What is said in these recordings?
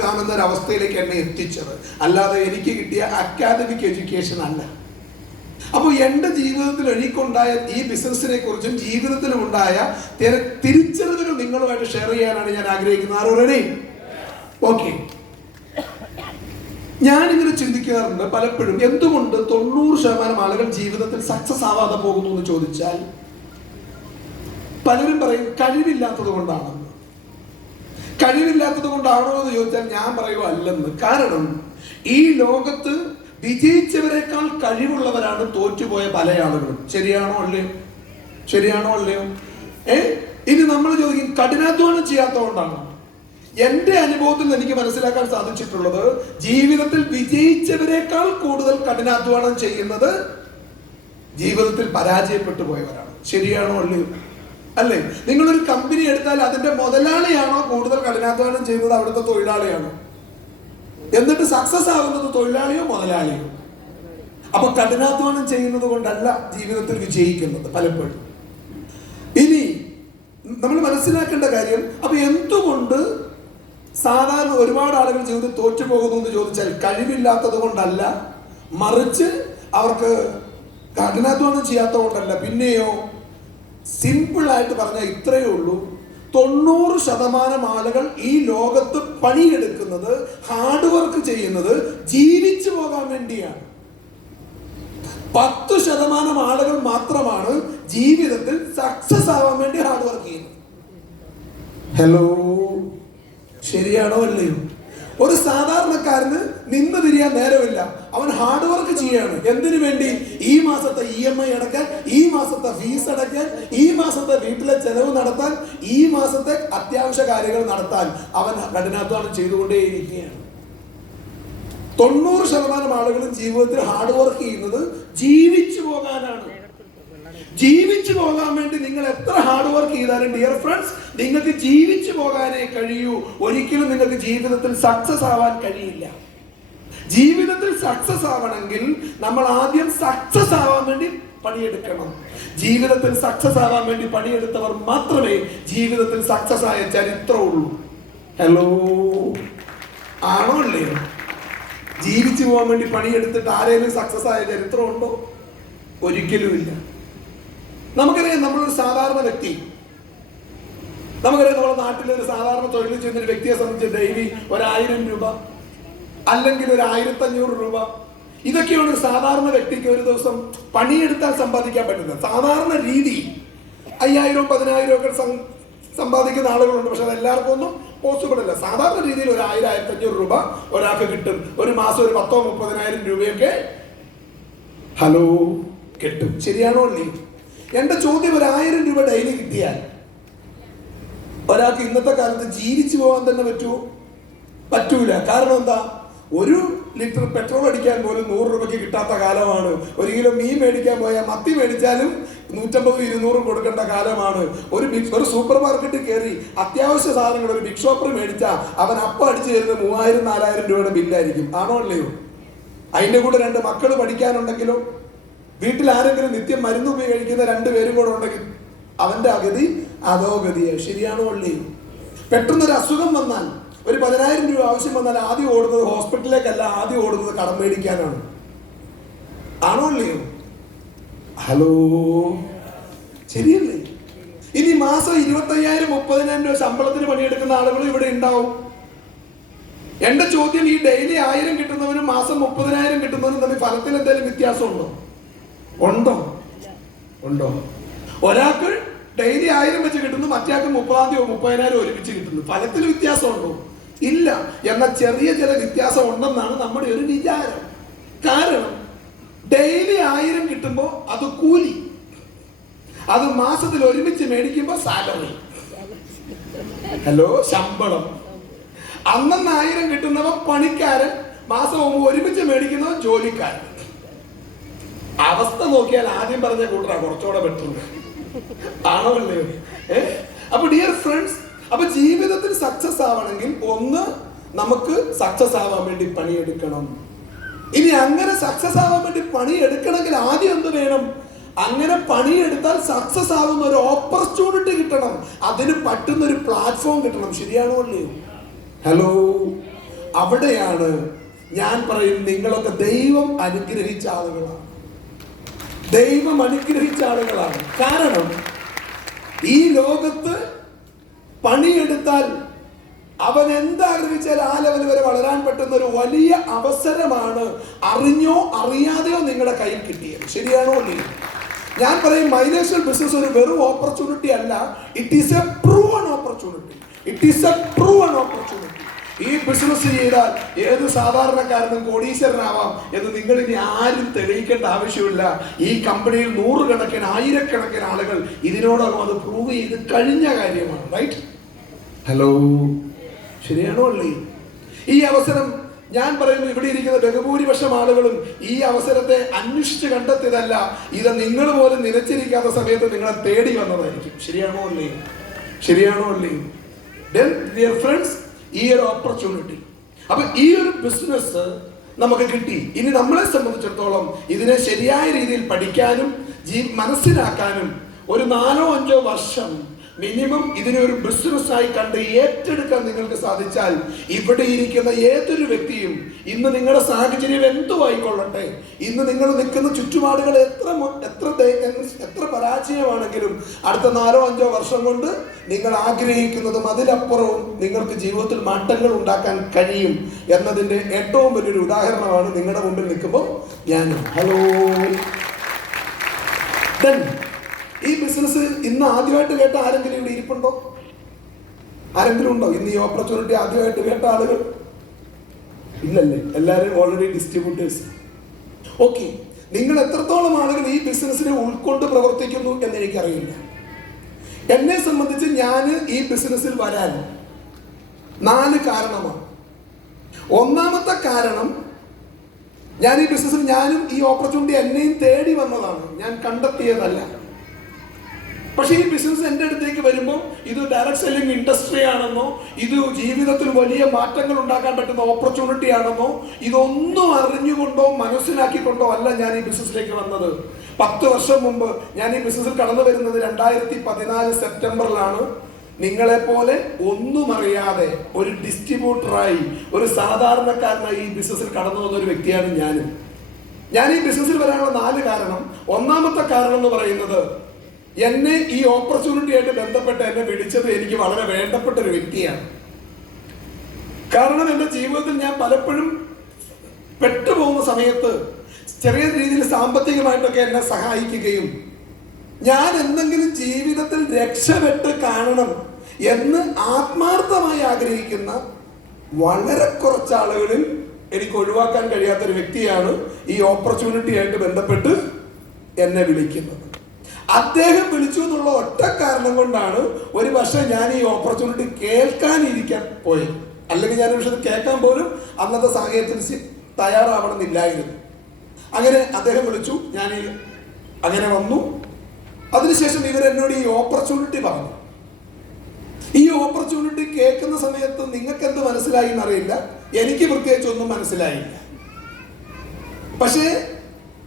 കാണുന്ന ഒരു അവസ്ഥയിലേക്ക് എന്നെ എത്തിച്ചത്. അല്ലാതെ എനിക്ക് കിട്ടിയ അക്കാദമിക് എഡ്യൂക്കേഷൻ അല്ല. അപ്പോൾ എന്റെ ജീവിതത്തിൽ എനിക്കുണ്ടായ ഈ ബിസിനസ്സിനെ കുറിച്ചും ജീവിതത്തിലും ഉണ്ടായ തിര- തിരിച്ചറിവുകൾ നിങ്ങളുമായിട്ട് ഷെയർ ചെയ്യാനാണ് ഞാൻ ആഗ്രഹിക്കുന്നത്. ആരോ റെഡി ഓക്കെ ഞാനിങ്ങനെ ചിന്തിക്കാറുണ്ട് പലപ്പോഴും. എന്തുകൊണ്ട് തൊണ്ണൂറ് ശതമാനം ആളുകൾ ജീവിതത്തിൽ സക്സസ് ആവാതെ പോകുന്നു എന്ന് ചോദിച്ചാൽ പലരും പറയും കഴിവില്ലാത്തത് കൊണ്ടാണെന്ന് കഴിവില്ലാത്തത് കൊണ്ടാണോ എന്ന് ചോദിച്ചാൽ ഞാൻ പറയുക അല്ലെന്ന്. കാരണം ഈ ലോകത്ത് വിജയിച്ചവരെക്കാൾ കഴിവുള്ളവരാണ് തോറ്റുപോയ പല ആളുകളും. ശരിയാണോ അല്ലയോ? ശരിയാണോ അല്ലയോ? ഏ? ഇനി നമ്മൾ ചോദിക്കും കഠിനാധ്വാനം ചെയ്യാത്തതുകൊണ്ടാണ്? എന്റെ അനുഭവത്തിൽ എനിക്ക് മനസ്സിലാക്കാൻ സാധിച്ചിട്ടുള്ളത് ജീവിതത്തിൽ വിജയിച്ചവരെക്കാൾ കൂടുതൽ കഠിനാധ്വാനം ചെയ്യുന്നത് ജീവിതത്തിൽ പരാജയപ്പെട്ടു പോയവരാണ്. ശരിയാണോ അല്ലയോ? അല്ലേ? നിങ്ങളൊരു കമ്പനി എടുത്താൽ അതിന്റെ മുതലാളിയാണോ കൂടുതൽ കഠിനാധ്വാനം ചെയ്യുന്നത് അവിടുത്തെ തൊഴിലാളിയാണോ? എന്നിട്ട് സക്സസ് ആവുന്നത് തൊഴിലാളിയോ മുതലാളിയോ? അപ്പൊ കഠിനാധ്വാനം ചെയ്യുന്നത് കൊണ്ടല്ല ജീവിതത്തിൽ വിജയിക്കുന്നത് പലപ്പോഴും. ഇനി നമ്മൾ മനസ്സിലാക്കേണ്ട കാര്യം അപ്പൊ എന്തുകൊണ്ട് സാധാരണ ഒരുപാട് ആളുകൾ ജീവിതത്തിൽ തോറ്റു പോകുന്നു എന്ന് ചോദിച്ചാൽ കഴിവില്ലാത്തത് കൊണ്ടല്ല മറിച്ച് അവർക്ക് കഠിനാധ്വാനം ചെയ്യാത്തത് കൊണ്ടല്ല. പിന്നെയോ സിമ്പിൾ ആയിട്ട് പറഞ്ഞാൽ ഇത്രയേ ഉള്ളൂ. തൊണ്ണൂറ് ശതമാനം ആളുകൾ ഈ ലോകത്ത് പണിയെടുക്കുന്നത് ഹാർഡ് വർക്ക് ചെയ്യുന്നത് ജീവിച്ചു പോകാൻ വേണ്ടിയാണ്. പത്ത് ശതമാനം ആളുകൾ മാത്രമാണ് ജീവിതത്തിൽ സക്സസ് ആവാൻ വേണ്ടി ഹാർഡ് വർക്ക് ചെയ്യുന്നത്. ഹലോ ശരിയാണോ അല്ലയോ? ഒരു സാധാരണക്കാരന് നിന്ന് തിരിയാൻ നേരമില്ല. അവൻ ഹാർഡ് വർക്ക് ചെയ്യാണ്. എന്തിനു വേണ്ടി? ഈ മാസത്തെ ഇ എം ഐ അടക്കാൻ ഈ മാസത്തെ ഫീസ് അടയ്ക്കാൻ ഈ മാസത്തെ വീട്ടിലെ ചെലവ് നടത്താൻ ഈ മാസത്തെ അത്യാവശ്യ കാര്യങ്ങൾ നടത്താൻ അവൻ കഠിനാധ്വാനം ചെയ്തുകൊണ്ടേയിരിക്കുകയാണ്. തൊണ്ണൂറ് ശതമാനം ആളുകളും ജീവിതത്തിൽ ഹാർഡ് വർക്ക് ചെയ്യുന്നത് ജീവിച്ചു പോകാനാണ്. ജീവിച്ചു പോകാൻ വേണ്ടി നിങ്ങൾ എത്ര ഹാർഡ് വർക്ക് ചെയ്താലും ഡിയർ ഫ്രണ്ട്സ് നിങ്ങൾക്ക് ജീവിച്ചു പോകാനേ കഴിയൂ. ഒരിക്കലും നിങ്ങൾക്ക് ജീവിതത്തിൽ സക്സസ് ആവാൻ കഴിയില്ല. ജീവിതത്തിൽ സക്സസ് ആവണമെങ്കിൽ നമ്മൾ ആദ്യം സക്സസ് ആവാൻ വേണ്ടി പണിയെടുക്കണം. ജീവിതത്തിൽ സക്സസ് ആവാൻ വേണ്ടി പണിയെടുത്തവർ മാത്രമേ ജീവിതത്തിൽ സക്സസ് ആയ ചരിത്രമുള്ളൂ. ഹലോ ആണോ അല്ലയോ ജീവിച്ചു പോകാൻ വേണ്ടി പണിയെടുത്തിട്ട് ആരെങ്കിലും സക്സസ് ആയ ചരിത്രമുണ്ടോ? ഒരിക്കലുമില്ല നമുക്കറിയാം നമ്മളൊരു സാധാരണ വ്യക്തി. നമുക്കറിയാം നമ്മുടെ നാട്ടിലെ ഒരു സാധാരണ തൊഴിൽ ചെയ്യുന്ന ഒരു വ്യക്തിയെ സംബന്ധിച്ച് ഡെയിലി ഒരായിരം രൂപ അല്ലെങ്കിൽ ഒരു ആയിരത്തി അഞ്ഞൂറ് രൂപ. ഇതൊക്കെയാണ് ഒരു സാധാരണ വ്യക്തിക്ക് ഒരു ദിവസം പണിയെടുത്താൽ സമ്പാദിക്കാൻ പറ്റുന്നത്. സാധാരണ രീതി അയ്യായിരവും പതിനായിരവും ഒക്കെ സമ്പാദിക്കുന്ന ആളുകളുണ്ട്. പക്ഷെ അത് എല്ലാവർക്കും ഒന്നും പോസിബിൾ അല്ല. സാധാരണ രീതിയിൽ ഒരു ആയിരം ആയിരത്തി അഞ്ഞൂറ് രൂപ ഒരാൾക്ക് കിട്ടും. ഒരു മാസം ഒരു പത്തോ മുപ്പതിനായിരം രൂപയൊക്കെ ഹലോ കിട്ടും. ശരിയാണോ അല്ലേ? എന്റെ ചോദ്യം ഒരു ആയിരം രൂപ ഡെയിലി കിട്ടിയാൽ ഒരാൾക്ക് ഇന്നത്തെ കാലത്ത് ജീവിച്ചു പോകാൻ തന്നെ പറ്റുമോ പറ്റൂല. കാരണം എന്താ? ഒരു ലിറ്റർ പെട്രോൾ അടിക്കാൻ പോലും നൂറ് രൂപയ്ക്ക് കിട്ടാത്ത കാലമാണ്. ഒരു കിലോ മീൻ മേടിക്കാൻ പോയാൽ മത്തി മേടിച്ചാലും നൂറ്റമ്പത് ഇരുന്നൂറും കൊടുക്കേണ്ട കാലമാണ്. ഒരു ഒരു സൂപ്പർ മാർക്കറ്റിൽ കയറി അത്യാവശ്യ സാധനങ്ങൾ ഒരു ബിഗ് ഷോപ്പർ മേടിച്ചാൽ അവൻ അപ്പം അടിച്ചു തരുന്നത് മൂവായിരം നാലായിരം രൂപയുടെ ബില്ലായിരിക്കും. ആണോ അല്ലയോ? അതിന്റെ കൂടെ രണ്ട് മക്കൾ പഠിക്കാനുണ്ടെങ്കിലോ? വീട്ടിൽ ആരെങ്കിലും നിത്യം മരുന്ന് ഉപയോഗിക്കുന്ന രണ്ടുപേരും കൂടെ ഉണ്ടെങ്കിൽ അവന്റെ അഗതി അതോ ഗതിയോ ശരിയാണോ അല്ലയോ പെട്ടെന്നൊരു അസുഖം വന്നാൽ ഒരു പതിനായിരം രൂപ ആവശ്യം വന്നാൽ ആദ്യം ഓടുന്നത് ഹോസ്പിറ്റലിലേക്കല്ല ആദ്യം ഓടുന്നത് കടം മേടിക്കാനാണ്. ആണോ ഇല്ലയോ ഹലോ? ശരിയല്ലേ? ഇനി മാസം ഇരുപത്തയ്യായിരം മുപ്പതിനായിരം രൂപ ശമ്പളത്തിന് പണിയെടുക്കുന്ന ആളുകൾ ഇവിടെ ഉണ്ടാവും. എന്റെ ചോദ്യം ഈ ഡെയിലി ആയിരം കിട്ടുന്നവനും മാസം മുപ്പതിനായിരം കിട്ടുന്നവനും തമ്മിൽ ഫലത്തിൽ എന്തെങ്കിലും വ്യത്യാസമുണ്ടോ? ഉണ്ടോ? ഉണ്ടോ? ഒരാൾക്ക് ഡെയിലി ആയിരം വെച്ച് കിട്ടുന്നു മറ്റേയാൾക്ക് മുപ്പതാം തീയതി മുപ്പതിനായിരം ഒരുമിച്ച് കിട്ടുന്നു. ഫലത്തിൽ വ്യത്യാസമുണ്ടോ? ഇല്ല. എന്ന ചെറിയ ചില വ്യത്യാസം ഉണ്ടെന്നാണ് നമ്മുടെ ഒരു വിചാരം. കാരണം ഡെയിലി ആയിരം കിട്ടുമ്പോൾ അത് കൂലി. അത് മാസത്തിൽ ഒരുമിച്ച് മേടിക്കുമ്പോൾ സാലറി ഹലോ ശമ്പളം. അന്നന്ന് ആയിരം കിട്ടുന്നവ പണിക്കാരൻ മാസം ഒരുമിച്ച് മേടിക്കുന്നവൻ ജോലിക്കാരൻ. അവസ്ഥ നോക്കിയാൽ ആദ്യം പറഞ്ഞ കൂട്ടറാ കുറച്ചുകൂടെ ബെറ്റർ അല്ലേ ഏ? അപ്പൊ ഡിയർ ഫ്രണ്ട്സ് അപ്പൊ ജീവിതത്തിൽ സക്സസ് ആവണമെങ്കിൽ ഒന്ന് നമുക്ക് സക്സസ് ആവാൻ വേണ്ടി പണിയെടുക്കണം. ഇനി അങ്ങനെ സക്സസ് ആവാൻ വേണ്ടി പണിയെടുക്കണമെങ്കിൽ ആദ്യം എന്ത് വേണം? അങ്ങനെ പണിയെടുത്താൽ സക്സസ് ആവുന്ന ഒരു ഓപ്പർച്യൂണിറ്റി കിട്ടണം. അതിന് പറ്റുന്ന ഒരു പ്ലാറ്റ്ഫോം കിട്ടണം. ശരിയാണോ അല്ലയോ ഹലോ അവിടെയാണ് ഞാൻ പറയും നിങ്ങളൊക്കെ ദൈവം അനുഗ്രഹിച്ച ആളുകളാണ്. ദൈവം അനുഗ്രഹിച്ച ആളുകളാണ്. കാരണം ഈ ലോകത്ത് പണിയെടുത്താൽ അവൻ എന്താഗ്രഹിച്ചാൽ ആ ലെവൽ വരെ വളരാൻ പറ്റുന്ന ഒരു വലിയ അവസരമാണ് അറിഞ്ഞോ അറിയാതെയോ നിങ്ങളുടെ കയ്യിൽ കിട്ടിയത്. ശരിയാണോ ഇല്ലയോ ഞാൻ പറയും മൈനേഷ്യൽ ബിസിനസ് ഒരു വെറും ഓപ്പർച്യൂണിറ്റി അല്ല. It is a proven opportunity it is a proven opportunity ഈ ബിസിനസ് ചെയ്താൽ ഏത് സാധാരണക്കാരനും കോടീശ്വരനാവാം എന്ന് നിങ്ങൾ ഇനി ആരും തെളിയിക്കേണ്ട ആവശ്യമില്ല. ഈ കമ്പനിയിൽ നൂറുകണക്കിന് ആയിരക്കണക്കിന് ആളുകൾ ഇതിനോടകം അത് പ്രൂവ് ചെയ്ത് കഴിഞ്ഞ കാര്യമാണ്. റൈറ്റ് ഹലോ ശരിയാണോ അല്ലേ? ഈ അവസരം ഞാൻ പറയുന്നു ഇവിടെ ഇരിക്കുന്ന ബഹുഭൂരിപക്ഷം ആളുകളും ഈ അവസരത്തെ അന്വേഷിച്ച് കണ്ടെത്തിയതല്ല. ഇത് നിങ്ങൾ പോലും നിലച്ചിരിക്കാത്ത സമയത്ത് നിങ്ങളെ തേടി വന്നതായിരിക്കും. ശരിയാണോ അല്ലേ? ശരിയാണോ അല്ലേ? ഡെൻ ഡിയർ ഫ്രണ്ട്സ് ഈ ഒരു ഓപ്പർച്യൂണിറ്റി അപ്പൊ ഈ ഒരു ബിസിനസ് നമുക്ക് കിട്ടി. ഇനി നമ്മളെ സംബന്ധിച്ചിടത്തോളം ഇതിനെ ശരിയായ രീതിയിൽ പഠിക്കാനും ജീ മനസ്സിലാക്കാനും ഒരു നാലോ അഞ്ചോ വർഷം മിനിമം ഇതിനെ ഒരു ബിസിനസ്സായി കണ്ട് ഏറ്റെടുക്കാൻ നിങ്ങൾക്ക് സാധിച്ചാൽ ഇവിടെ ഇരിക്കുന്ന ഏതൊരു വ്യക്തിയും ഇന്ന് നിങ്ങളുടെ സാഹചര്യം എന്തോ ആയിക്കൊള്ളട്ടെ. ഇന്ന് നിങ്ങൾ നിൽക്കുന്ന ചുറ്റുപാടുകൾ എത്ര എത്ര എത്ര പരാജയമാണെങ്കിലും അടുത്ത നാലോ അഞ്ചോ വർഷം കൊണ്ട് നിങ്ങൾ ആഗ്രഹിക്കുന്നതും അതിലപ്പുറവും നിങ്ങൾക്ക് ജീവിതത്തിൽ മാറ്റങ്ങൾ ഉണ്ടാക്കാൻ കഴിയും എന്നതിന്റെ ഏറ്റവും വലിയൊരു ഉദാഹരണമാണ് നിങ്ങളുടെ മുമ്പിൽ നിൽക്കുമ്പോൾ ഞാൻ ഹലോ ഈ ബിസിനസ് ഇന്ന് ആദ്യമായിട്ട് കേട്ട ആരെങ്കിലും ഇവിടെ ഇരിപ്പുണ്ടോ? ആരെങ്കിലും ഉണ്ടോ? ഇന്ന് ഈ ഓപ്പർച്യൂണിറ്റി ആദ്യമായിട്ട് കേട്ട ആളുകൾ? ഇല്ലല്ലേ. എല്ലാവരും ഓൾറെഡി ഡിസ്ട്രിബ്യൂട്ടേഴ്സ് ഓക്കെ നിങ്ങൾ എത്രത്തോളം ആളുകൾ ഈ ബിസിനസ്സിനെ ഉൾക്കൊണ്ട് പ്രവർത്തിക്കുന്നു എന്ന് എനിക്കറിയില്ല. എന്നെ സംബന്ധിച്ച് ഞാൻ ഈ ബിസിനസ്സിൽ വരാൻ നാല് കാരണമാണ്. ഒന്നാമത്തെ കാരണം ഞാൻ ഈ ബിസിനസ്സിൽ ഞാനും ഈ ഓപ്പർച്യൂണിറ്റി എന്നെയും തേടി വന്നതാണ്. ഞാൻ കണ്ടെത്തിയതല്ല. പക്ഷേ ഈ ബിസിനസ് എന്റെ അടുത്തേക്ക് വരുമ്പോൾ ഇത് ഡയറക്ട് സെല്ലിംഗ് ഇൻഡസ്ട്രി ആണെന്നോ ഇത് ജീവിതത്തിൽ വലിയ മാറ്റങ്ങൾ ഉണ്ടാക്കാൻ പറ്റുന്ന ഓപ്പർച്യൂണിറ്റി ആണെന്നോ ഇതൊന്നും അറിഞ്ഞുകൊണ്ടോ മനസ്സിലാക്കിക്കൊണ്ടോ അല്ല ഞാൻ ഈ ബിസിനസ്സിലേക്ക് വന്നത്. പത്ത് വർഷം മുമ്പ് ഞാൻ ഈ ബിസിനസ്സിൽ കടന്നു വരുന്നത് രണ്ടായിരത്തി പതിനാല് സെപ്റ്റംബറിലാണ് നിങ്ങളെപ്പോലെ ഒന്നും അറിയാതെ ഒരു ഡിസ്ട്രിബ്യൂട്ടറായി ഒരു സാധാരണക്കാരനായി ഈ ബിസിനസ്സിൽ കടന്നു വന്ന ഒരു വ്യക്തിയാണ് ഞാനും. ഞാൻ ഈ ബിസിനസ്സിൽ വരാനുള്ള നാല് കാരണം ഒന്നാമത്തെ കാരണം എന്ന് പറയുന്നത് എന്നെ ഈ ഓപ്പർച്യൂണിറ്റി ആയിട്ട് ബന്ധപ്പെട്ട് എന്നെ വിളിച്ചത് എനിക്ക് വളരെ വേണ്ടപ്പെട്ട ഒരു വ്യക്തിയാണ്. കാരണം എന്റെ ജീവിതത്തിൽ ഞാൻ പലപ്പോഴും പെട്ടുപോകുന്ന സമയത്ത് ചെറിയ രീതിയിൽ സാമ്പത്തികമായിട്ടൊക്കെ എന്നെ സഹായിക്കുകയും ഞാൻ എന്തെങ്കിലും ജീവിതത്തിൽ രക്ഷപ്പെട്ട് കാണണം എന്ന് ആത്മാർത്ഥമായി ആഗ്രഹിക്കുന്ന വളരെ കുറച്ച് ആളുകളിൽ എനിക്ക് ഒഴിവാക്കാൻ കഴിയാത്തൊരു വ്യക്തിയാണ് ഈ ഓപ്പർച്യൂണിറ്റി ആയിട്ട് ബന്ധപ്പെട്ട് എന്നെ വിളിക്കുന്നത്. അദ്ദേഹം വിളിച്ചു എന്നുള്ള ഒറ്റ കാരണം കൊണ്ടാണ് ഒരു പക്ഷേ ഞാൻ ഈ ഓപ്പർച്യൂണിറ്റി കേൾക്കാനിരിക്കാൻ പോയത്. അല്ലെങ്കിൽ ഞാൻ പക്ഷേ കേൾക്കാൻ പോലും അന്നത്തെ സാഹചര്യത്തിൽ സി- തയ്യാറാവണമെന്നില്ലായിരുന്നു. അങ്ങനെ അദ്ദേഹം വിളിച്ചു ഞാൻ അങ്ങനെ വന്നു. അതിനുശേഷം ഇവർ എന്നോട് ഈ ഓപ്പർച്യൂണിറ്റി പറഞ്ഞു. ഈ ഓപ്പർച്യൂണിറ്റി കേൾക്കുന്ന സമയത്ത് നിങ്ങൾക്ക് എന്ത് മനസ്സിലായി എന്നറിയില്ല. എനിക്ക് പ്രത്യേകിച്ച് ഒന്നും മനസ്സിലായില്ല. പക്ഷേ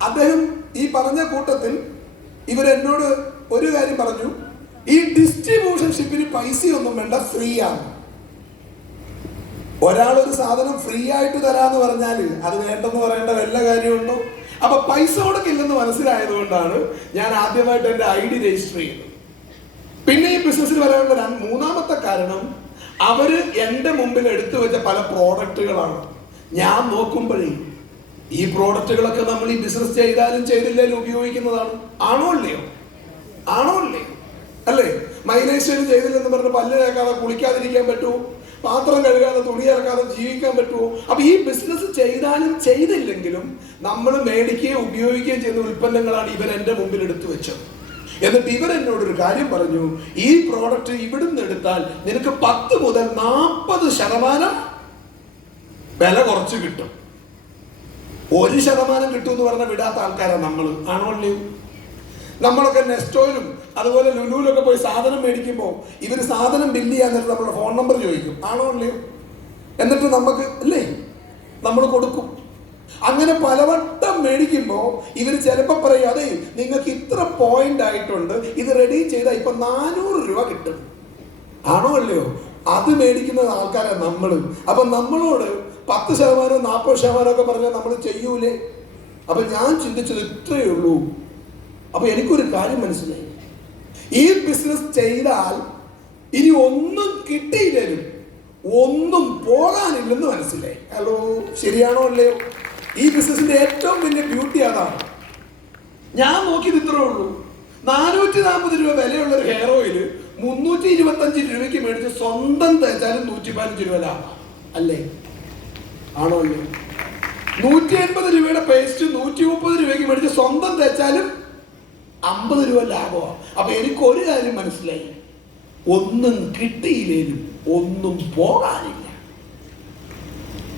അദ്ദേഹം ഈ പറഞ്ഞ കൂട്ടത്തിൽ ഇവരെന്നോട് ഒരു കാര്യം പറഞ്ഞു. ഈ ഡിസ്ട്രിബ്യൂഷൻ ഷിപ്പിന് ഒന്നും വേണ്ട ഫ്രീ ആണ് ഒരാൾ ഒരു സാധനം ഫ്രീ ആയിട്ട് തരാന്ന് പറഞ്ഞാൽ അത് വേണ്ടെന്ന് പറയേണ്ട വല്ല കാര്യമുണ്ടോ? അപ്പൊ പൈസ കൊടുക്കില്ലെന്ന് മനസ്സിലായതുകൊണ്ടാണ് ഞാൻ ആദ്യമായിട്ട് എന്റെ ഐ ഡി രജിസ്റ്റർ ചെയ്തത് പിന്നെ ഈ ബിസിനസ്സിൽ വരാനുള്ള മൂന്നാമത്തെ കാരണം അവർ എന്റെ മുമ്പിൽ എടുത്തു വെച്ച പല പ്രോഡക്റ്റുകളാണ് ഞാൻ നോക്കുമ്പോഴേ ഈ പ്രോഡക്റ്റുകളൊക്കെ നമ്മൾ ഈ ബിസിനസ് ചെയ്താലും ചെയ്തില്ലേലും ഉപയോഗിക്കുന്നതാണ്. ആണോ അല്ലയോ ആണോ അല്ലയോ അല്ലേ? മൈനേഷൻ ചെയ്തില്ലെന്ന് പറഞ്ഞ് പല്ല് കേൾക്കാതെ കുളിക്കാതിരിക്കാൻ പറ്റുമോ പാത്രം കഴുകാതെ തുണി ഇറക്കാതെ ജീവിക്കാൻ പറ്റുമോ അപ്പൊ ഈ ബിസിനസ് ചെയ്താലും ചെയ്തില്ലെങ്കിലും നമ്മൾ മേടിക്കുകയും ഉപയോഗിക്കുകയും ചെയ്യുന്ന ഉൽപ്പന്നങ്ങളാണ് ഇവർ എന്റെ മുമ്പിൽ എടുത്തു വെച്ചത്. എന്നിട്ട് ഇവർ എന്നോട് ഒരു കാര്യം പറഞ്ഞു ഈ പ്രോഡക്റ്റ് ഇവിടുന്ന് എടുത്താൽ നിനക്ക് പത്ത് മുതൽ നാൽപ്പത് ശതമാനം വില കുറച്ച് കിട്ടും. ഒരു ശതമാനം കിട്ടും എന്ന് പറഞ്ഞ വിടാത്ത ആൾക്കാരാണ് നമ്മൾ ആണോ അല്ലയോ? നമ്മളൊക്കെ നെസ്റ്റോയിലും അതുപോലെ ലുലുവിലൊക്കെ പോയി സാധനം മേടിക്കുമ്പോൾ ഇവർ സാധനം ബില്ല് ചെയ്യാൻ നേരത്തെ നമ്മുടെ ഫോൺ നമ്പർ ചോദിക്കും. ആണോ അല്ലയോ? എന്നിട്ട് നമുക്ക് അല്ലേ? നമ്മൾ കൊടുക്കും. അങ്ങനെ പലവട്ടം മേടിക്കുമ്പോൾ ഇവർ ചിലപ്പോൾ പറയും അതെ നിങ്ങൾക്ക് ഇത്ര പോയിന്റ് ആയിട്ടുണ്ട്. ഇത് റെഡി ചെയ്താൽ ഇപ്പൊ നാനൂറ് രൂപ കിട്ടും. ആണോ അല്ലയോ? അത് മേടിക്കുന്ന ആൾക്കാരാണ് നമ്മൾ അപ്പൊ നമ്മളോട് പത്ത് ശതമാനം നാൽപ്പത് ശതമാനം ഒക്കെ പറഞ്ഞാൽ നമ്മൾ ചെയ്യൂലേ? അപ്പൊ ഞാൻ ചിന്തിച്ചത് ഇത്രയേ ഉള്ളൂ. അപ്പൊ എനിക്കൊരു കാര്യം മനസ്സിലായി. ഈ ബിസിനസ് ചെയ്താൽ ഇനി ഒന്നും കിട്ടിയില്ലെങ്കിലും ഒന്നും പോകാനില്ലെന്ന് മനസ്സിലായി. ഹലോ ശരിയാണോ അല്ലയോ? ഈ ബിസിനസിന്റെ ഏറ്റവും വലിയ ബ്യൂട്ടി അതാണ്. ഞാൻ നോക്കിയത് ഇത്രേ ഉള്ളൂ. നാനൂറ്റി നാൽപ്പത് രൂപ വിലയുള്ള ഒരു ഹെയർ ഓയിൽ മുന്നൂറ്റി ഇരുപത്തി അഞ്ച് രൂപയ്ക്ക് മേടിച്ച് സ്വന്തം തേച്ചാലും നൂറ്റി പതിനഞ്ച് രൂപ ലാഭം. അല്ലേ? ആണോ അല്ലേ നൂറ്റി എൺപത് രൂപയുടെ പേസ്റ്റ് നൂറ്റി മുപ്പത് രൂപയ്ക്ക് മേടിച്ച് സ്വന്തം തേച്ചാലും അമ്പത് രൂപ ലാഭമാണ് അപ്പൊ എനിക്ക് ഒരു കാര്യം മനസ്സിലായി. ഒന്നും കിട്ടിയില്ലേലും ഒന്നും പോകാനില്ല.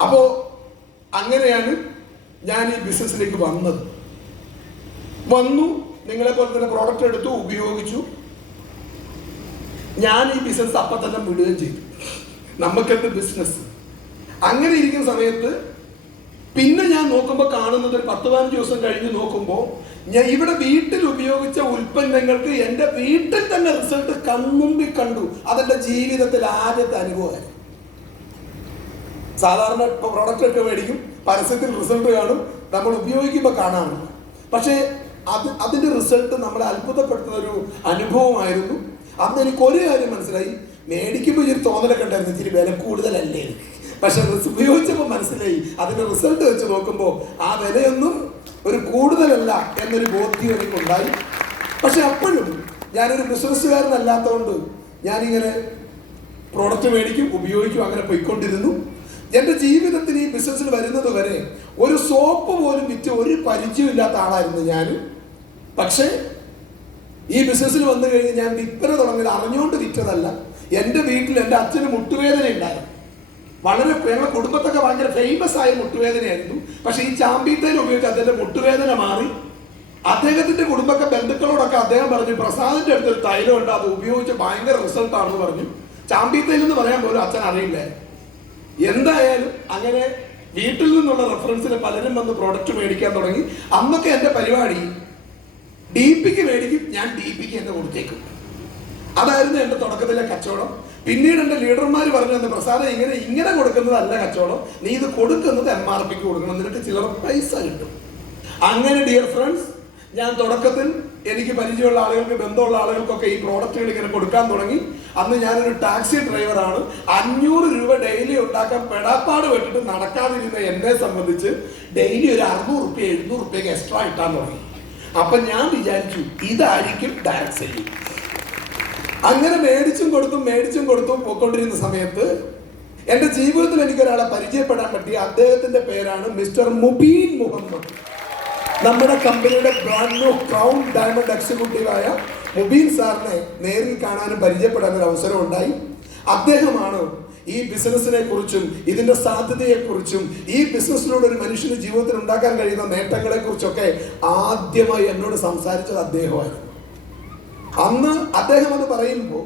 അപ്പോ അങ്ങനെയാണ് ഞാൻ ഈ ബിസിനസ്സിലേക്ക് വന്നത്. വന്നു നിങ്ങളെ പോലെ തന്നെ പ്രോഡക്റ്റ് എടുത്തു ഉപയോഗിച്ചു. ഞാൻ ഈ ബിസിനസ് അപ്പം തന്നെ വിടുകയും ചെയ്തു. നമുക്കെന്ത് ബിസിനസ് അങ്ങനെ ഇരിക്കുന്ന സമയത്ത് പിന്നെ ഞാൻ നോക്കുമ്പോൾ കാണുന്നത് ഒരു പത്ത് പതിനഞ്ച് ദിവസം കഴിഞ്ഞ് നോക്കുമ്പോൾ ഞാൻ ഇവിടെ വീട്ടിൽ ഉപയോഗിച്ച ഉൽപ്പന്നങ്ങൾക്ക് എന്റെ വീട്ടിൽ തന്നെ റിസൾട്ട് കൺമുമ്പിൽ കണ്ടു. അതെന്റെ ജീവിതത്തിൽ ആദ്യത്തെ അനുഭവമായിരുന്നു സാധാരണ ഇപ്പോൾ പ്രോഡക്റ്റ് ഒക്കെ മേടിക്കും പരസ്യത്തിൽ റിസൾട്ട് കാണും നമ്മൾ ഉപയോഗിക്കുമ്പോൾ കാണാറുണ്ട്. പക്ഷേ അത് അതിന്റെ റിസൾട്ട് നമ്മളെ അത്ഭുതപ്പെടുത്തുന്ന ഒരു അനുഭവമായിരുന്നു. അന്ന് എനിക്ക് ഒരു കാര്യം മനസ്സിലായി. മേടിക്കുമ്പോൾ ഇച്ചിരി തോന്നലൊക്കെ ഉണ്ടായിരുന്നു ഇച്ചിരി വില കൂടുതലല്ലേ എന്ന്. പക്ഷെ ഉപയോഗിച്ചപ്പോൾ മനസ്സിലായി. അതിന്റെ റിസൾട്ട് വെച്ച് നോക്കുമ്പോൾ ആ വിലയൊന്നും ഒരു കൂടുതലല്ല എന്നൊരു ബോധ്യം എനിക്കുണ്ടായി. പക്ഷെ അപ്പോഴും ഞാനൊരു ബിസിനസ്സുകാരനല്ലാത്തതുകൊണ്ട് ഞാനിങ്ങനെ പ്രോഡക്റ്റ് മേടിക്കും ഉപയോഗിക്കും അങ്ങനെ പോയിക്കൊണ്ടിരുന്നു. എന്റെ ജീവിതത്തിൽ ഈ ബിസിനസ്സിൽ വരുന്നത് വരെ ഒരു സോപ്പ് പോലും വിറ്റ് ഒരു പരിചയമില്ലാത്ത ആളായിരുന്നു ഞാൻ പക്ഷേ ഈ ബിസിനസ്സിൽ വന്നു കഴിഞ്ഞ് ഞാൻ വിൽപ്പന തുടങ്ങി അറിഞ്ഞുകൊണ്ട് വിറ്റതല്ല. എന്റെ വീട്ടിൽ എന്റെ അച്ഛന് മുട്ടുവേദന ഉണ്ടായിരുന്നു വളരെ ഞങ്ങളുടെ കുടുംബത്തൊക്കെ ഭയങ്കര ഫേമസ് ആയ മുട്ടുവേദനയായിരുന്നു. പക്ഷെ ഈ ചാമ്പീത്തേൽ ഉപയോഗിച്ച് അദ്ദേഹത്തിന്റെ മുട്ടുവേദന മാറി. അദ്ദേഹത്തിന്റെ കുടുംബക്ക ബന്ധുക്കളോടൊക്കെ അദ്ദേഹം പറഞ്ഞു പ്രസാദിന്റെ അടുത്ത് ഒരു തൈലം ഉണ്ട് അത് ഉപയോഗിച്ച് ഭയങ്കര റിസൾട്ട് ആണെന്ന് പറഞ്ഞു. ചാമ്പീത്തേൽ എന്ന് പറയാൻ പോലും അച്ഛൻ അറിയില്ല. എന്തായാലും അങ്ങനെ വീട്ടിൽ നിന്നുള്ള റെഫറൻസിൽ പലരും വന്ന് പ്രോഡക്റ്റ് മേടിക്കാൻ തുടങ്ങി. അന്നൊക്കെ എന്റെ പരിപാടി ഡി പിക്ക് മേടിക്കും ഞാൻ ഡി പിക്ക് എന്നെ കൊടുത്തേക്കും. അതായിരുന്നു എന്റെ തുടക്കത്തിലെ കച്ചവടം. പിന്നീട് എന്റെ ലീഡർമാർ പറഞ്ഞു തന്നെ പ്രസാദം ഇങ്ങനെ ഇങ്ങനെ കൊടുക്കുന്നതല്ല കച്ചവടം. നീ ഇത് കൊടുക്കുന്നത് എം ആർ പിക്ക് കൊടുക്കണം. നിനക്ക് ചിലർ പൈസ കിട്ടും. അങ്ങനെ ഡിയർ ഫ്രണ്ട്സ് ഞാൻ തുടക്കത്തിൽ എനിക്ക് പരിചയമുള്ള ആളുകൾക്ക് ബന്ധമുള്ള ആളുകൾക്കൊക്കെ ഈ പ്രോഡക്റ്റുകൾ ഇങ്ങനെ കൊടുക്കാൻ തുടങ്ങി. അന്ന് ഞാനൊരു ടാക്സി ഡ്രൈവറാണ് അഞ്ഞൂറ് രൂപ ഡെയിലി ഉണ്ടാക്കാൻ പെടാപ്പാട് വിട്ടിട്ട് നടക്കാതിരുന്ന എന്നെ സംബന്ധിച്ച് ഡെയിലി ഒരു അറുന്നൂറ് റുപ്യ എഴുന്നൂറ് റുപ്യക്ക് എക്സ്ട്രാ ഇട്ടാൻ തുടങ്ങി. അപ്പൊ ഞാൻ വിചാരിച്ചു ഇതായിരിക്കും ഡയറക്ട് സെല്ലിംഗ് അങ്ങനെ മേടിച്ചും കൊടുത്തും മേടിച്ചും കൊടുത്തും പോയിക്കൊണ്ടിരുന്ന സമയത്ത് എന്റെ ജീവിതത്തിൽ എനിക്ക് ഒരാളെ പരിചയപ്പെടാൻ പറ്റി. അദ്ദേഹത്തിന്റെ പേരാണ് മിസ്റ്റർ മുബീൻ മുഹമ്മദ്. നമ്മുടെ കമ്പനിയുടെ ബ്രാൻഡ് ന്യൂ ക്രൗൺ ഡയമണ്ട് എക്സിക്യൂട്ടീവായ മുബീൻ സാറിനെ നേരിൽ കാണാനും പരിചയപ്പെടാൻ ഒരു അവസരം ഉണ്ടായി. അദ്ദേഹമാണ് ഈ ബിസിനസ്സിനെ കുറിച്ചും ഇതിന്റെ സാധ്യതയെക്കുറിച്ചും ഈ ബിസിനസ്സിലൂടെ ഒരു മനുഷ്യന് ജീവിതത്തിൽ ഉണ്ടാക്കാൻ കഴിയുന്ന നേട്ടങ്ങളെ കുറിച്ചൊക്കെ ആദ്യമായി എന്നോട് സംസാരിച്ചത് അദ്ദേഹമായിരുന്നു. അന്ന് അദ്ദേഹം അത് പറയുമ്പോൾ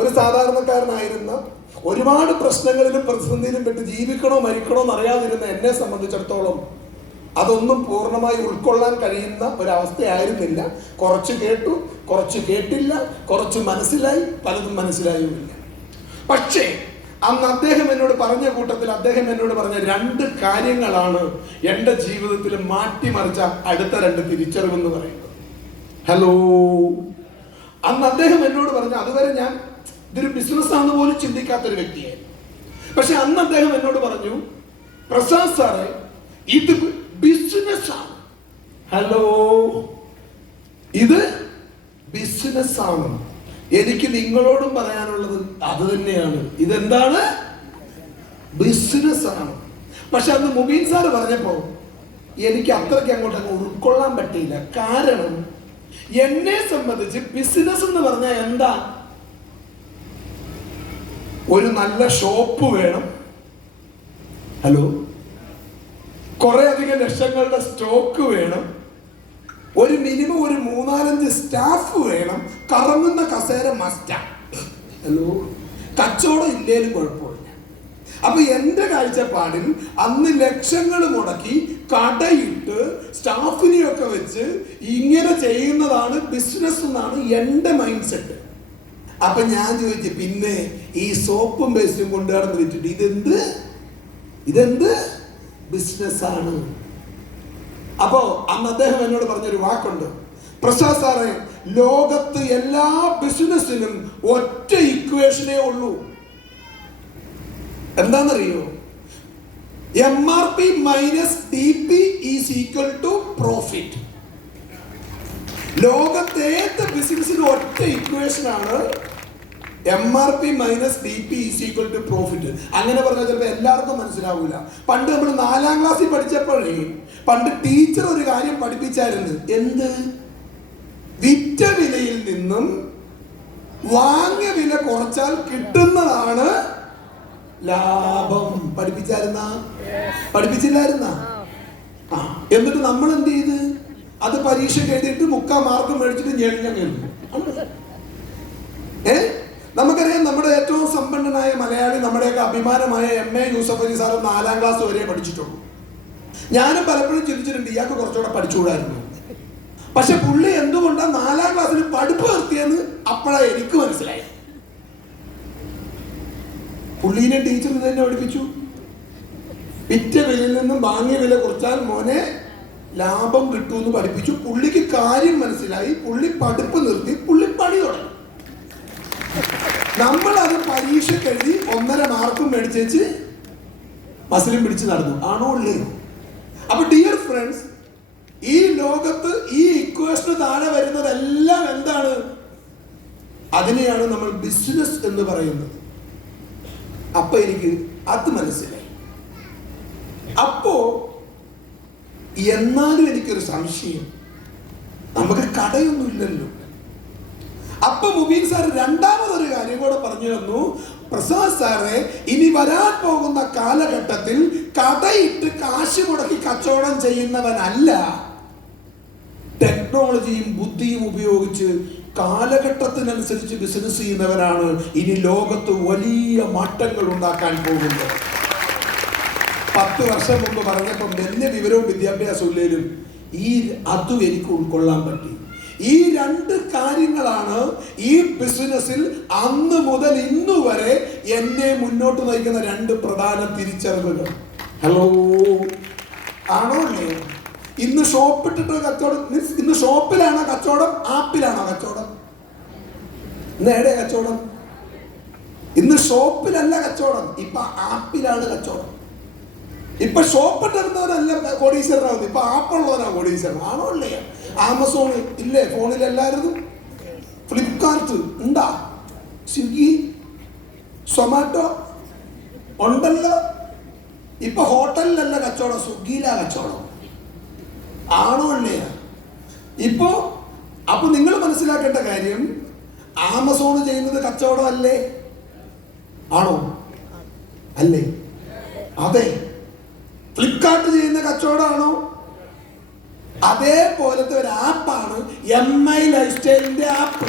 ഒരു സാധാരണക്കാരനായിരുന്ന ഒരുപാട് പ്രശ്നങ്ങളിലും പ്രതിസന്ധിയിലും പെട്ട് ജീവിക്കണോ മരിക്കണോ എന്നറിയാതിരുന്ന എന്നെ സംബന്ധിച്ചിടത്തോളം അതൊന്നും പൂർണമായി ഉൾക്കൊള്ളാൻ കഴിയുന്ന ഒരവസ്ഥയായിരുന്നില്ല. കുറച്ച് കേട്ടു കുറച്ച് കേട്ടില്ല കുറച്ച് മനസ്സിലായി പലതും മനസ്സിലായുമില്ല. പക്ഷേ അന്ന് അദ്ദേഹം എന്നോട് പറഞ്ഞ കൂട്ടത്തിൽ അദ്ദേഹം എന്നോട് പറഞ്ഞ രണ്ട് കാര്യങ്ങളാണ് എന്റെ ജീവിതത്തിൽ മാറ്റിമറിച്ച അടുത്ത രണ്ട് തിരിച്ചറിവെന്ന് പറയുന്നത്. ഹലോ? അന്ന് അദ്ദേഹം എന്നോട് പറഞ്ഞു അതുവരെ ഞാൻ ഇതൊരു ബിസിനസ് ആണെന്ന് പോലും ചിന്തിക്കാത്തൊരു വ്യക്തിയായിരുന്നു പക്ഷെ അന്ന് അദ്ദേഹം എന്നോട് പറഞ്ഞു പ്രസാദ് സാറേ ഇത് ബിസിനസ് ആണ്. ഹലോ ഇത് ബിസിനസ് ആണ്. എനിക്ക് നിങ്ങളോടും പറയാനുള്ളത് അത് തന്നെയാണ്. ഇതെന്താണ്? ബിസിനസ് ആണ്. പക്ഷെ അന്ന് മുബീൻ സാർ പറഞ്ഞപ്പോ എനിക്ക് അത്രയ്ക്ക് അങ്ങോട്ടങ്ങ് ഉൾക്കൊള്ളാൻ പറ്റിയില്ല. കാരണം എന്നെ സംബന്ധിച്ച് ബിസിനസ് എന്ന് പറഞ്ഞാൽ എന്താ? ഒരു നല്ല ഷോപ്പ് വേണം. ഹലോ കുറെ അധികം ലക്ഷങ്ങളുടെ സ്റ്റോക്ക് വേണം. ഒരു മിനിമം ഒരു മൂന്നാലഞ്ച് സ്റ്റാഫ് വേണം. കറങ്ങുന്ന കസേര മസ്റ്റാ ഹലോ കച്ചവടം ഇല്ലേലും കുഴപ്പമില്ല. അപ്പൊ എന്റെ കാഴ്ചപ്പാടിൽ അന്ന് ലക്ഷങ്ങൾ മുടക്കി കടയിട്ട് സ്റ്റാഫിനെയൊക്കെ വെച്ച് ഇങ്ങനെ ചെയ്യുന്നതാണ് ബിസിനസ് എന്നാണ് എന്റെ മൈൻഡ് സെറ്റ് അപ്പൊ ഞാൻ ചോദിച്ചു പിന്നെ ഈ സോപ്പും പേസ്റ്റും കൊണ്ടു നടന്ന് വിറ്റിട്ട് ഇതെന്ത്? ഇതെന്ത് ബിസിനസ്സാണ് അപ്പോ അന്ന് അദ്ദേഹം എന്നോട് പറഞ്ഞൊരു വാക്കുണ്ട്. പ്രസാദ് സാറേ ലോകത്ത് എല്ലാ ബിസിനസ്സിനും ഒറ്റ ഇക്വേഷനേ ഉള്ളൂ. എന്താണെന്നറിയോ? M R P minus D P is equal to profit ലോകത്തെ ഏത് ബിസിനസ്സിനും ഒറ്റ ഇക്വേഷൻ ആണ് M R P minus D P is equal to profit അങ്ങനെ പറഞ്ഞാൽ ചിലപ്പോൾ എല്ലാവർക്കും മനസ്സിലാവില്ല പണ്ട് നമ്മൾ നാലാം ക്ലാസ്സിൽ പഠിച്ചപ്പോഴേ പണ്ട് ടീച്ചർ ഒരു കാര്യം പഠിപ്പിച്ചായിരുന്നു. എന്ത്? വിറ്റ വിലയിൽ നിന്നും വാങ്ങിയ വില കുറച്ചാൽ കിട്ടുന്നതാണ് ലാഭം പഠിപ്പിച്ചായിരുന്ന? പഠിപ്പിച്ചില്ലായിരുന്ന? എന്നിട്ട് നമ്മൾ എന്ത് ചെയ്ത്? അത് പരീക്ഷ എഴുതിയിട്ട് മുക്കാ മാർക്ക് മേടിച്ചിട്ട് ഞെളിഞ്ഞു ഏ? നമുക്കറിയാം നമ്മുടെ ഏറ്റവും സമ്പന്നനായ മലയാളി നമ്മുടെയൊക്കെ അഭിമാനമായ M A Yusuf Ali sir നാലാം ക്ലാസ് വരെ പഠിച്ചിട്ടുള്ളൂ ഞാനും പലപ്പോഴും ചിന്തിച്ചിട്ടുണ്ട് ഇയാൾക്ക് കുറച്ചുകൂടെ പഠിച്ചുകൂടായിരുന്നു. പക്ഷെ പുള്ളി എന്തുകൊണ്ടാണ് നാലാം ക്ലാസ്സിൽ പഠിപ്പ് നിർത്തിയെന്ന് അപ്പോഴാണ് എനിക്ക് മനസ്സിലായി പുള്ളീനെ ടീച്ചർ തന്നെ പഠിപ്പിച്ചു. വിറ്റ വിലയിൽ നിന്നും വാങ്ങിയ വില കുറച്ചാൽ മോനെ ലാഭം കിട്ടുമെന്ന് പഠിപ്പിച്ചു. പുള്ളിക്ക് കാര്യം മനസ്സിലായി. പുള്ളി പഠിപ്പ് നിർത്തി. പുള്ളി പണി തുടങ്ങി. നമ്മൾ അത് പരീക്ഷ കഴുതി ഒന്നര മാർക്കും മേടിച്ചേച്ച് മസിലും പിടിച്ച് നടന്നു. ആണോ ഉള്ളേ അപ്പൊ ഡിയർ ഫ്രണ്ട്സ് ഈ ലോകത്ത് ഈ ഇക്വേഷന് താഴെ വരുന്നതെല്ലാം എന്താണ്? അതിനെയാണ് നമ്മൾ ബിസിനസ് എന്ന് പറയുന്നത്. അപ്പൊ എനിക്ക് അത് മനസ്സിലായി. അപ്പോ എന്നാലും എനിക്കൊരു സംശയം. നമുക്ക് കടയൊന്നുമില്ലല്ലോ. അപ്പൊ മുബീൻ സാർ രണ്ടാമതൊരു കാര്യം കൂടെ പറഞ്ഞു തന്നു. പ്രസാദ് സാറെ ഇനി വരാൻ പോകുന്ന കാലഘട്ടത്തിൽ കടയിട്ട് കാശ് മുടക്കി കച്ചവടം ചെയ്യുന്നവനല്ല. ടെക്നോളജിയും ബുദ്ധിയും ഉപയോഗിച്ച് കാലഘട്ടത്തിനനുസരിച്ച് ബിസിനസ് ചെയ്യുന്നവരാണ് ഇനി ലോകത്ത് വലിയ മാറ്റങ്ങൾ ഉണ്ടാക്കാൻ പോകുന്നത്. പത്ത് വർഷം മുമ്പ് പറഞ്ഞപ്പം വലിയ വിവരവും വിദ്യാഭ്യാസവും ഇല്ലേലും ഈ അതും എനിക്ക് ഉൾക്കൊള്ളാൻ പറ്റി. ഈ രണ്ട് കാര്യങ്ങളാണ് ഈ ബിസിനസ്സിൽ അന്ന് മുതൽ ഇന്നു വരെ എന്നെ മുന്നോട്ട് നയിക്കുന്ന രണ്ട് പ്രധാന തിരിച്ചറിവുകൾ. ഹലോ ആണോ അല്ലേ ഇന്ന് ഷോപ്പിട്ടിട്ട് കച്ചവടം മീൻസ് ഇന്ന് ഷോപ്പിലാണോ കച്ചവടം ആപ്പിലാണോ കച്ചവടം? ഇന്ന് എവിടെ കച്ചവടം? ഇന്ന് ഷോപ്പിലല്ല കച്ചവടം ഇപ്പൊ ആപ്പിലാണ് കച്ചവടം. ഇപ്പൊ ഷോപ്പ് ഇട്ടിരുന്നവരല്ല കോടീശ്വരനാവുന്നത് ഇപ്പൊ ഉള്ളവരാണ് കോടീശ്വരൻ. ആണോ അല്ലേ? ആമസോൺ ഇല്ലേ എല്ലാവരും ഫ്ലിപ്കാർട്ട് ഉണ്ടാ? സ്വിഗ്ഗി സൊമാറ്റോ ഉണ്ടല്ലോ? ഇപ്പൊ ഹോട്ടലിലല്ല കച്ചവടം സ്വിഗ്ഗിയിലാ കച്ചവടം. ആണോ അല്ലേ ഇപ്പോ അപ്പൊ നിങ്ങൾ മനസ്സിലാക്കേണ്ട കാര്യം ആമസോൺ ചെയ്യുന്നത് കച്ചവടം അല്ലേ ആണോ? അല്ലേ? അതെ. ഫ്ലിപ്കാർട്ട് ചെയ്യുന്ന കച്ചവടമാണോ? അതേപോലത്തെ ഒരു ആപ്പാണ് എം ഐ ലൈഫ് സ്റ്റൈലിന്റെ ആപ്പ്.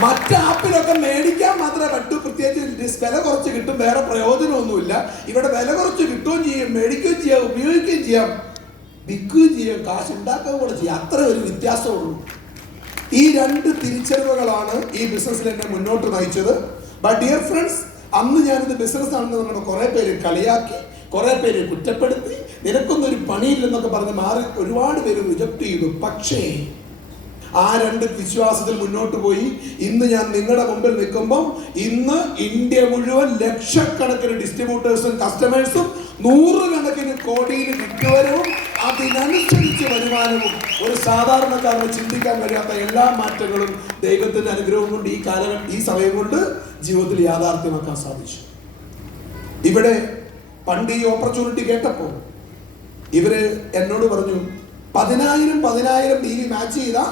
മറ്റ് ആപ്പിലൊക്കെ മേടിക്കാൻ മാത്രമേ പറ്റൂ. പ്രത്യേകിച്ച് വില കുറച്ച് കിട്ടും. വേറെ പ്രയോജനമൊന്നുമില്ല. ഇവിടെ വില കുറച്ച് കിട്ടുകയും ചെയ്യും മേടിക്കുകയും ചെയ്യാം ഉപയോഗിക്കുകയും ചെയ്യാം. വിൽക്കുകയും ചെയ്യാം കാശ് ഉണ്ടാക്കുകയും കൂടെ ചെയ്യാം. അത്ര ഒരു വ്യത്യാസമുള്ളൂ. ഈ രണ്ട് തിരിച്ചറിവുകളാണ് ഈ ബിസിനസ്സിൽ എന്നെ മുന്നോട്ട് നയിച്ചത്. ബട്ട് ഡിയർ ഫ്രണ്ട്സ് അന്ന് ഞാനിത് ബിസിനസ് ആണെന്ന് പറഞ്ഞപ്പോൾ കുറെ പേര് കളിയാക്കി കുറെ പേര് കുറ്റപ്പെടുത്തി നിനക്കൊന്നും ഒരു പണിയില്ലെന്നൊക്കെ പറഞ്ഞ് മാറി ഒരുപാട് പേര് റിജക്ട് ചെയ്തു. പക്ഷേ ആ രണ്ട് വിശ്വാസത്തിൽ മുന്നോട്ട് പോയി. ഇന്ന് ഞാൻ നിങ്ങളുടെ മുമ്പിൽ നിൽക്കുമ്പോൾ ഇന്ന് ഇന്ത്യ മുഴുവൻ ലക്ഷക്കണക്കിന് ഡിസ്ട്രിബ്യൂട്ടേഴ്സും കസ്റ്റമേഴ്സും നൂറുകണക്കിന് കോടിയിൽ വിറ്റുവരവും അതിനനുസരിച്ച് വരുമാനവും ഒരു സാധാരണക്കാരന് ചിന്തിക്കാൻ കഴിയാത്ത എല്ലാ മാറ്റങ്ങളും ദൈവത്തിന്റെ അനുഗ്രഹം കൊണ്ട് ഈ കാലം ഈ സമയം കൊണ്ട് ജീവിതത്തിൽ യാഥാർത്ഥ്യമാക്കാൻ സാധിച്ചു. ഇവിടെ പണ്ട് ഈ ഓപ്പർച്യൂണിറ്റി കേട്ടപ്പോൾ ഇവർ എന്നോട് പറഞ്ഞു പതിനായിരം പതിനായിരം ടി വി മാച്ച് ചെയ്താ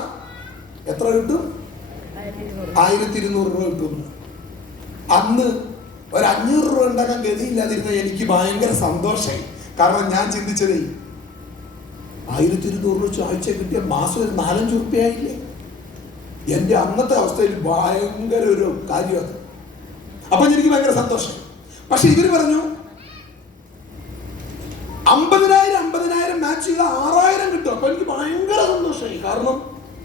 എത്ര കിട്ടും? ആയിരത്തി ഇരുന്നൂറ് രൂപ കിട്ടും. അന്ന് ഒരു അഞ്ഞൂറ് രൂപ ഉണ്ടാക്കാൻ ഗതിയില്ലാതിരുന്ന എനിക്ക് ഭയങ്കര സന്തോഷമായി. കാരണം ഞാൻ ചിന്തിച്ചതേ ആയിരത്തി ഇരുന്നൂറ് രൂപ ആഴ്ച കിട്ടിയ മാസം ഒരു നാലഞ്ച് ഉറുപ്പ്യായില്ലേ എന്റെ അന്നത്തെ അവസ്ഥയിൽ ഭയങ്കര ഒരു കാര്യം അത്. അപ്പൊ എനിക്ക് ഭയങ്കര സന്തോഷം. പക്ഷെ ഇവർ പറഞ്ഞു അമ്പതിനായിരം അമ്പതിനായിരം മാച്ച് ചെയ്ത ആറായിരം കിട്ടും. അപ്പൊ എനിക്ക് ഭയങ്കര സന്തോഷമായി. കാരണം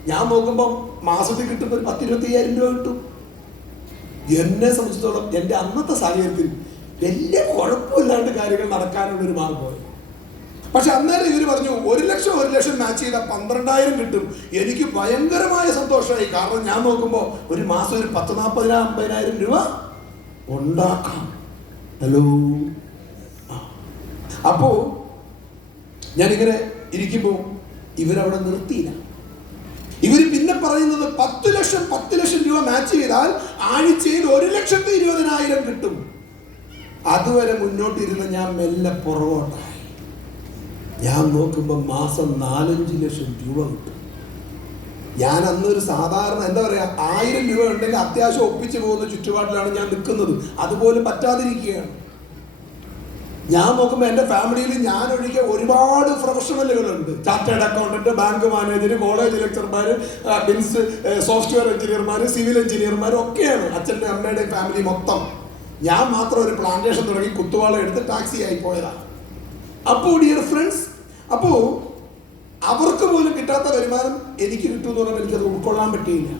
ഞാൻ നോക്കുമ്പോൾ മാസത്തിൽ കിട്ടുമ്പോൾ ഒരു പത്തിരുപത്തി അയ്യായിരം രൂപ കിട്ടും. എന്നെ സംബന്ധിച്ചിടത്തോളം എന്റെ അന്നത്തെ സാഹചര്യത്തിൽ വലിയ കുഴപ്പമില്ലാണ്ട് കാര്യങ്ങൾ നടക്കാനുള്ള ഒരു മാർഗമായി പക്ഷെ അന്നേരം ഇവർ പറഞ്ഞു ഒരു ലക്ഷം ഒരു ലക്ഷം മാച്ച് ചെയ്താൽ പന്ത്രണ്ടായിരം കിട്ടും. എനിക്ക് ഭയങ്കരമായ സന്തോഷമായി. കാരണം ഞാൻ നോക്കുമ്പോൾ ഒരു മാസം ഒരു പത്ത് നാൽപ്പതിനായിരം അമ്പതിനായിരം രൂപ ഉണ്ടാക്കാം. ഹലോ? ആ. അപ്പോ ഞാനിങ്ങനെ ഇരിക്കുമ്പോൾ ഇവരവിടെ നിർത്തിയില്ല. ഇവർ പിന്നെ പറയുന്നത് പത്ത് ലക്ഷം പത്ത് ലക്ഷം രൂപ മാച്ച് ചെയ്താൽ ആഴ്ചയിൽ ഒരു ലക്ഷത്തി ഇരുപതിനായിരം കിട്ടും. അതുവരെ മുന്നോട്ടിരുന്ന ഞാൻ മെല്ലെ പുറകോട്ടായി. ഞാൻ നോക്കുമ്പോൾ മാസം നാലഞ്ച് ലക്ഷം രൂപ കിട്ടും. ഞാൻ അന്നൊരു സാധാരണ എന്താ പറയുക ആയിരം രൂപ ഉണ്ടെങ്കിൽ അത്യാവശ്യം ഒപ്പിച്ചു പോകുന്ന ചുറ്റുപാടിലാണ് ഞാൻ നിൽക്കുന്നത്. അതുപോലും പറ്റാതിരിക്കുകയാണ്. ഞാൻ നോക്കുമ്പോൾ എന്റെ ഫാമിലിയിൽ ഞാൻ ഒഴികെ ഒരുപാട് പ്രൊഫഷണലുകളുണ്ട്. Chartered accountant bank manager college ലെക്ചർമാർ ബിൽസ് സോഫ്റ്റ്വെയർ എഞ്ചിനീയർമാർ സിവിൽ എഞ്ചിനീയർമാർ ഒക്കെയാണ് അച്ഛന്റെ അമ്മയുടെ ഫാമിലി മൊത്തം. ഞാൻ മാത്രം ഒരു പ്ലാന്റേഷൻ തുടങ്ങി കുത്തുവാള എടുത്ത് ടാക്സി ആയി പോയതാണ് അപ്പോൾ ഡിയർ ഫ്രണ്ട്സ് അപ്പോൾ അവർക്ക് പോലും കിട്ടാത്ത വരുമാനം എനിക്ക് കിട്ടുമെന്ന് പറഞ്ഞാൽ എനിക്കത് ഉൾക്കൊള്ളാൻ പറ്റിയില്ല.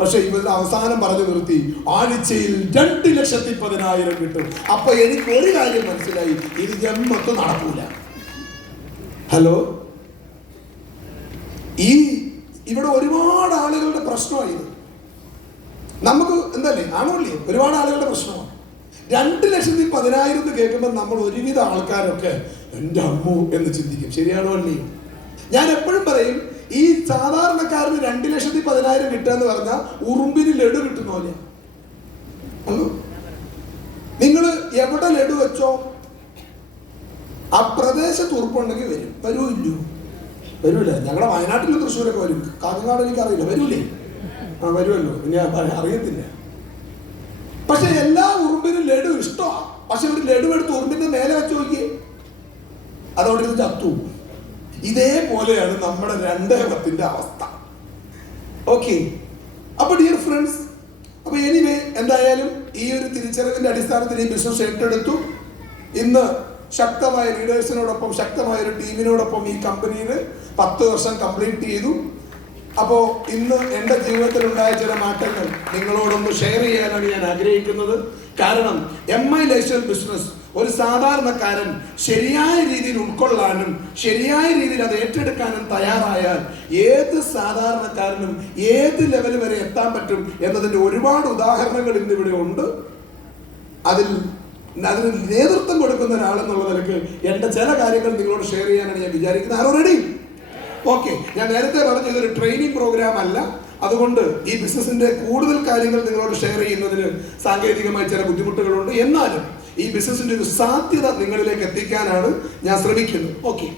പക്ഷെ ഇവരുടെ അവസാനം പറഞ്ഞു നിർത്തി ആഴ്ചയിൽ രണ്ട് ലക്ഷത്തി പതിനായിരം കിട്ടും. അപ്പൊ എനിക്ക് ഒരു കാര്യം മനസ്സിലായി ഇത് ജന്മത്ത് നടക്കൂല. ഹലോ? ഈ ഇവിടെ ഒരുപാട് ആളുകളുടെ പ്രശ്നമായത് നമുക്ക് എന്തല്ലേ ആണോ ഒരുപാട് ആളുകളുടെ പ്രശ്നമാണ് രണ്ട് ലക്ഷത്തി പതിനായിരം എന്ന് കേൾക്കുമ്പോൾ നമ്മൾ ഒരുവിധ ആൾക്കാരൊക്കെ എന്റെ അമ്മു എന്ന് ചിന്തിക്കും. ശരിയാണോ അല്ലേ? ഞാൻ എപ്പോഴും പറയും ഈ സാധാരണക്കാരന് രണ്ട് ലക്ഷത്തി പതിനായിരം കിട്ടുക എന്ന് പറഞ്ഞാൽ ഉറുമ്പിന് ലഡു കിട്ടുന്ന പോലെ നിങ്ങൾ എവിടെ ലഡു വെച്ചോ? ആ പ്രദേശത്ത് ഉറപ്പുണ്ടെങ്കിൽ വരും. വരൂ വരൂല. ഞങ്ങളുടെ വയനാട്ടിലും തൃശ്ശൂരൊക്കെ വരും. കാഞ്ഞങ്ങാട് എനിക്കറിയില്ല. വരൂലേ? ആ വരുമല്ലോ. അ- അറിയത്തില്ല. പക്ഷെ എല്ലാ ഉറുമ്പിനും ലഡു ഇഷ്ടമാണ് പക്ഷെ ഒരു ലഡു എടുത്ത് ഉറുമ്പിന്റെ മേലെ വെച്ച് നോക്കിയേ. അതവിടെ ഇത് ചത്തു ഇതേപോലെയാണ് നമ്മുടെ രണ്ടേകത്തിന്റെ അവസ്ഥ. ഓക്കെ അപ്പൊ ഡിയർ ഫ്രണ്ട്സ് അപ്പൊ എനിവേ എന്തായാലും ഈ ഒരു തിരിച്ചറിവിന്റെ അടിസ്ഥാനത്തിൽ ഈ ബിസിനസ് ഏറ്റെടുത്തു. ഇന്ന് ശക്തമായ ലീഡേഴ്സിനോടൊപ്പം ശക്തമായ ഒരു ടീമിനോടൊപ്പം ഈ കമ്പനിയിൽ പത്ത് വർഷം കംപ്ലീറ്റ് ചെയ്തു. അപ്പോ ഇന്ന് എന്റെ ജീവിതത്തിൽ ഉണ്ടായ ചില മാറ്റങ്ങൾ നിങ്ങളോടൊന്ന് ഷെയർ ചെയ്യാനാണ് ഞാൻ ആഗ്രഹിക്കുന്നത്. കാരണം എം ഐ ലൈസൽ ബിസിനസ് ഒരു സാധാരണക്കാരൻ ശരിയായ രീതിയിൽ ഉൾക്കൊള്ളാനും ശരിയായ രീതിയിൽ അത് ഏറ്റെടുക്കാനും തയ്യാറായാൽ ഏത് സാധാരണക്കാരനും ഏത് ലെവൽ വരെ എത്താൻ പറ്റും എന്നതിന്റെ ഒരുപാട് ഉദാഹരണങ്ങൾ ഇന്ന് ഇവിടെ ഉണ്ട്. അതിൽ അതിന് നേതൃത്വം കൊടുക്കുന്ന ഒരാളെന്നുള്ള നിലയ്ക്ക് എന്റെ ചില കാര്യങ്ങൾ നിങ്ങളോട് ഷെയർ ചെയ്യാനാണ് ഞാൻ വിചാരിക്കുന്നത്. ആരോ റെഡി ഓക്കെ ഞാൻ നേരത്തെ പറഞ്ഞ ഇതൊരു ട്രെയിനിങ് പ്രോഗ്രാം അല്ല. അതുകൊണ്ട് ഈ ബിസിനസിന്റെ കൂടുതൽ കാര്യങ്ങൾ നിങ്ങളോട് ഷെയർ ചെയ്യുന്നതിന് സാങ്കേതികമായി ചില ബുദ്ധിമുട്ടുകളുണ്ട്. എന്നാലും ഈ ബിസിനസിന്റെ ഒരു സാധ്യത നിങ്ങളിലേക്ക് എത്തിക്കാനാണ് ഞാൻ ശ്രമിക്കുന്നത്. ഓക്കെ